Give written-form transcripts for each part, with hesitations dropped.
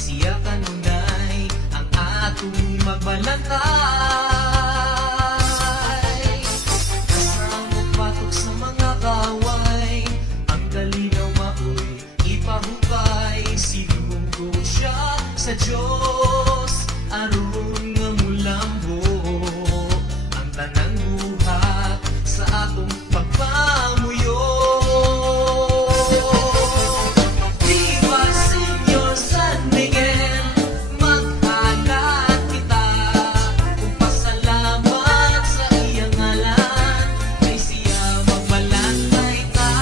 siya kanunay ang atong magbalantay. Kasamok patok sa mga kaway, ang kalinaw maoy ipahupay. Sinugo siya sa Diyos aron nga mulambo ang tanang buhat sa atong pagpamuyo. Viva Señor San Miguel, maghalat kita ug pasalamat sa iyang ngalan, kay siya magbalantay ta.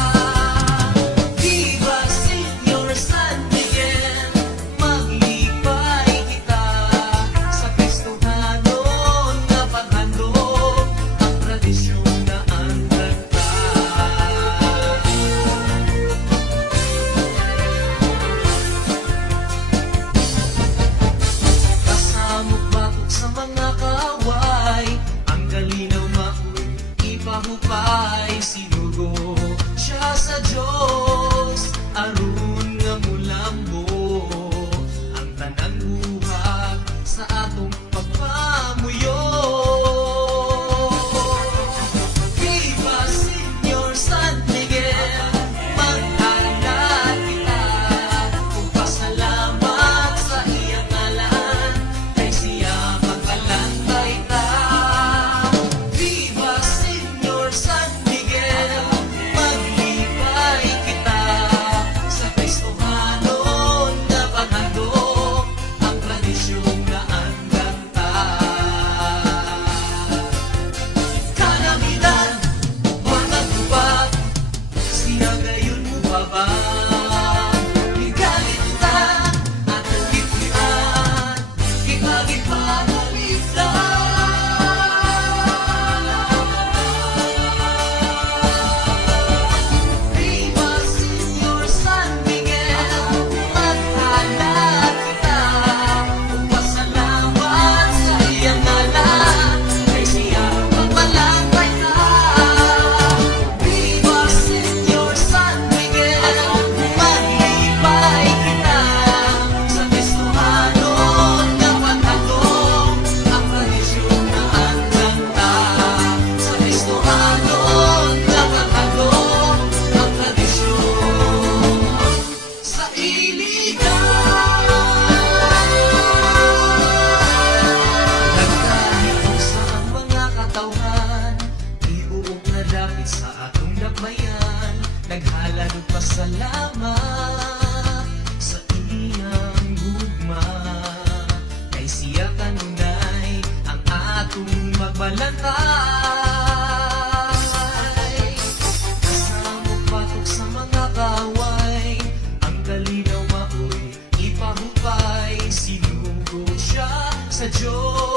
Viva Señor San Miguel, maglipay kita sa Kristohanon nga paghandog ang tradisyon na andagta. Kasamok batok sa mga kaway, ang kalinaw maoy ipahupay. Sinugo siya sa Diyos aron nga mulambo ang tanang buhat sa atong pagpamuyo. Viva Señor San Miguel, maghalat kita ug pasalamat sa iyang ngalan, kay siya magbalantay ta. Viva Señor San Miguel, maglipay kita sa Kristohanon nga paghandog ang tradisyon na andagta. Kalamidad, matagubad, siya gayon mo pa ba? Igalit ta at nagkipuyan, kipagipagalitan. Viva Señor San Miguel, maghalat kita ug pasalamat sa iyang ngalan, kay siya magbalantay ta. Viva Señor San Miguel, maglipay kita sa Kristohanon nga paghandog ang tradisyon na andagta. Sa Kristohanon nga paghandog ang tradisyon sa iligan. Nagkahito sa ang mga katawhan, iuong na dapit sa atong dakbayan. Naghalad og pasalamat sa iyang gugma, kay siya kanunay ang atong magbalantay. Kasamok batok sa mga kaway, ang kalinaw maoy ipahupay. Sinugo siya sa Diyos